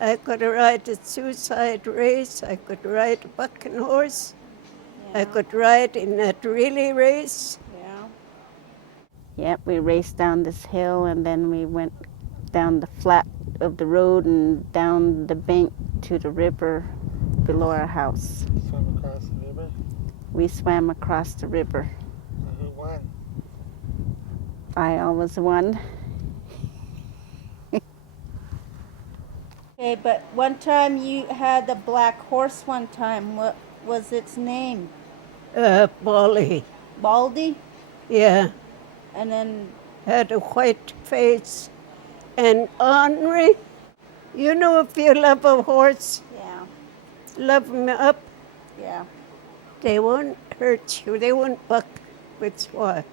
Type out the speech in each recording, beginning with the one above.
I could ride a suicide race. I could ride a bucking horse. I could ride in that relay race. Yeah. Yep, we raced down this hill and then we went down the flat of the road and down the bank to the river below our house. Swim across the river? We swam across the river. Who won? I always won. Okay, but one time you had a black horse one time. What was its name? Bolly. Baldy? Yeah, And then, had a white face. And Henri, you know, if you love a horse, yeah, love them up, yeah. they won't hurt you. They won't buck with why.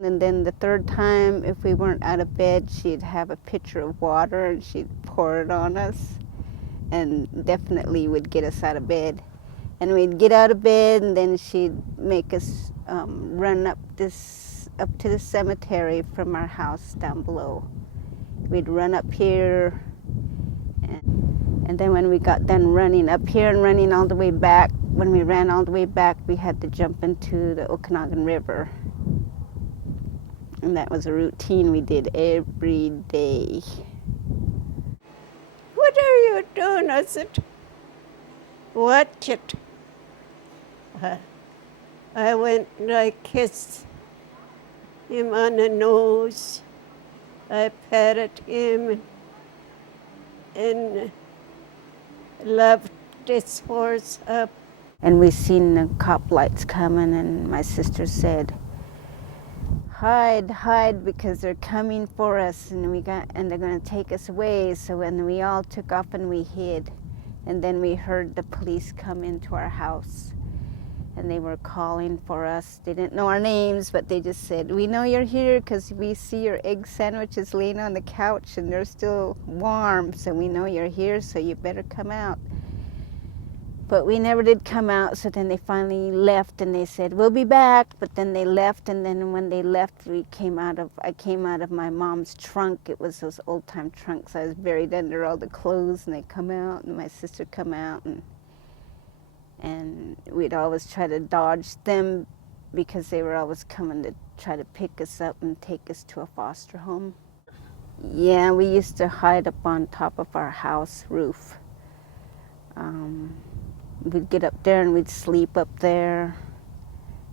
And then the third time, if we weren't out of bed, she'd have a pitcher of water and she'd pour it on us and definitely would get us out of bed. And we'd get out of bed and then she'd make us run up to the cemetery from our house down below. We'd run up here and then when we got done running up here and running all the way back, when we ran all the way back, we had to jump into the Okanagan River. And that was a routine we did every day. What are you doing? I said, watch it. I went and I kissed him on the nose. I patted him and loved this horse up. And we seen the cop lights coming and my sister said, hide, hide, because they're coming for us and they're going to take us away. So when we all took off and we hid, and then we heard the police come into our house and they were calling for us. They didn't know our names, but they just said, we know you're here because we see your egg sandwiches laying on the couch and they're still warm, so we know you're here, so you better come out. But we never did come out, so then they finally left and they said, we'll be back. But then they left, and then when they left, I came out of my mom's trunk. It was those old-time trunks. I was buried under all the clothes, and they come out, and my sister come out, and we'd always try to dodge them because they were always coming to try to pick us up and take us to a foster home. Yeah, we used to hide up on top of our house roof. We'd get up there and we'd sleep up there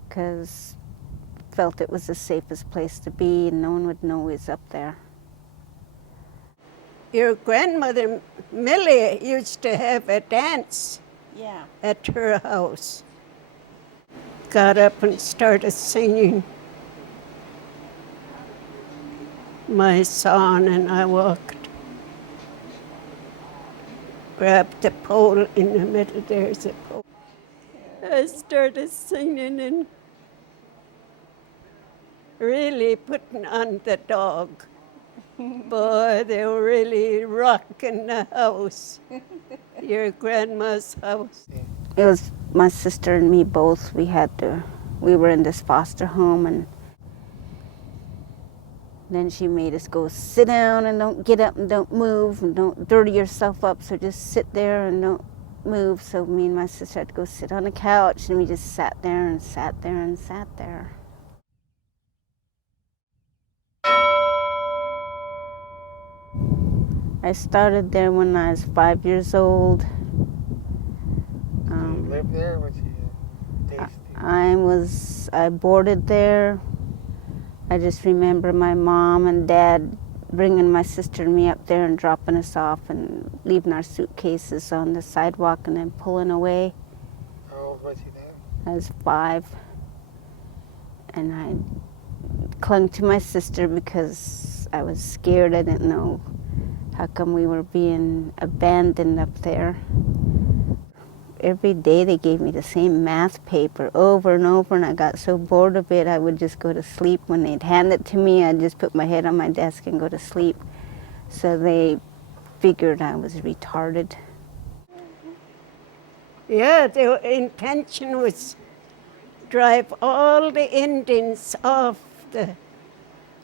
because felt it was the safest place to be and no one would know we was up there. Your grandmother, Millie, used to have a dance Yeah. at her house. Got up and started singing my song, and I walked. Grabbed the pole in the middle, there's a pole. I started singing and really putting on the dog. Boy, they were really rocking the house, your grandma's house. It was my sister and me both. We were in this foster home and then she made us go sit down and don't get up and don't move and don't dirty yourself up, so just sit there and don't move. So me and my sister had to go sit on the couch and we just sat there and sat there and sat there. I started there when I was 5 years old. Did you live there? Was you I boarded there. I just remember my mom and dad bringing my sister and me up there and dropping us off and leaving our suitcases on the sidewalk and then pulling away. How old was you then? I was 5. And I clung to my sister because I was scared. I didn't know how come we were being abandoned up there. Every day they gave me the same math paper over and over, and I got so bored of it I would just go to sleep. When they'd hand it to me, I'd just put my head on my desk and go to sleep. So they figured I was retarded. Yeah, the intention was drive all the Indians off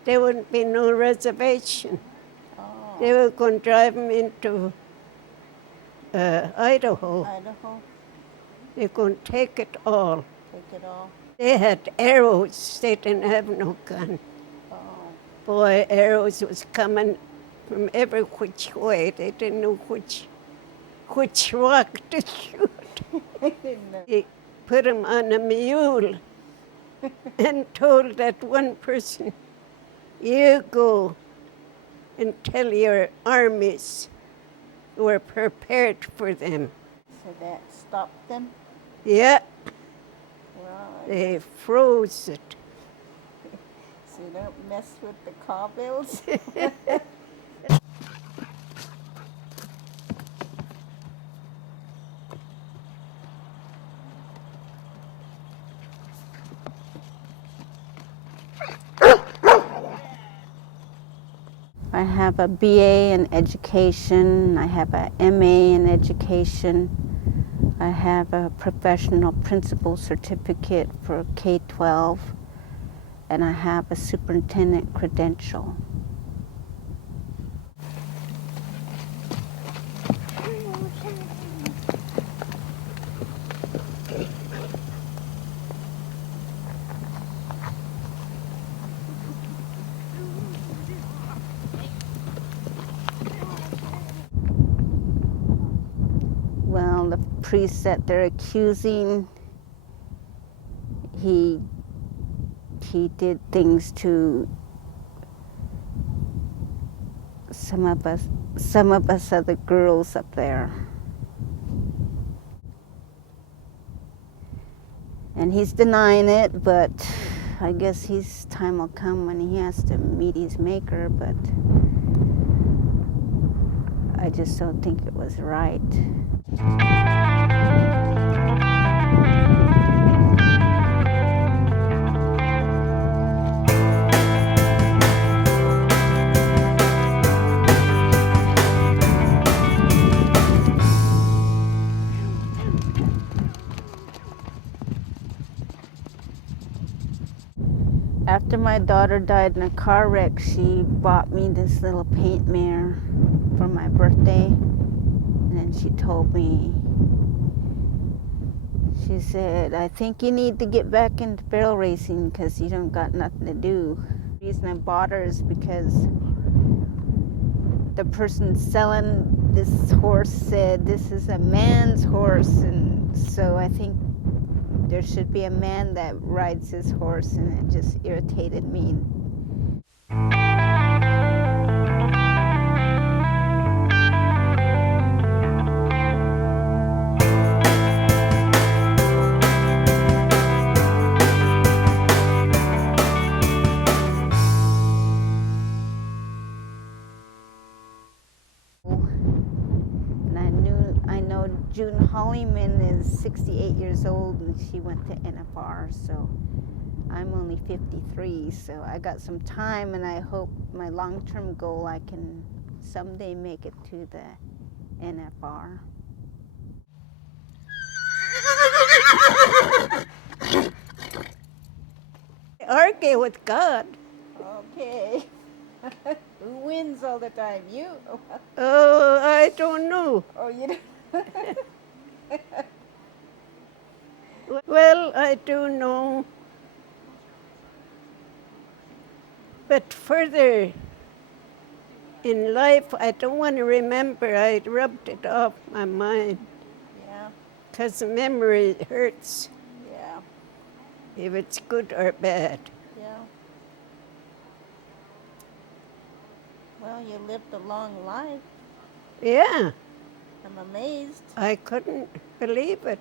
there wouldn't be no reservation. Oh, They were going to drive them into Idaho. Idaho. They're going to take it all. Take it all. They had arrows. They didn't have no gun. Oh, Boy, arrows was coming from every which way. They didn't know which rock to shoot. I didn't know. He put him on a mule and told that one person, you go and tell your armies we're prepared for them. So that stopped them. Yeah, Right. they froze it. So you don't mess with the cowbells. I have a BA in education. I have a MA in education. I have a professional principal certificate for K-12, and I have a superintendent credential. Well, the priest that they're accusing, he did things to some of us other girls up there. And he's denying it, but I guess his time will come when he has to meet his maker, but I just don't think it was right. After my daughter died in a car wreck, she bought me this little paint mirror for my birthday. And then she told me, she said, I think you need to get back into barrel racing because you don't got nothing to do. The reason I bought her is because the person selling this horse said this is a man's horse, and so I think there should be a man that rides his horse, and it just irritated me. And I know June Hollyman is 68 years old, and she went to NFR, so I'm only 53, so I got some time, and I hope my long-term goal, I can someday make it to the NFR. Argue with God. Okay. Who wins all the time? You? Oh, I don't know. Oh, you don't? Well, I do know. But further in life, I don't want to remember. I rubbed it off my mind Yeah, because the memory hurts yeah, if it's good or bad. yeah. Well, you lived a long life. Yeah, I'm amazed. I couldn't believe it.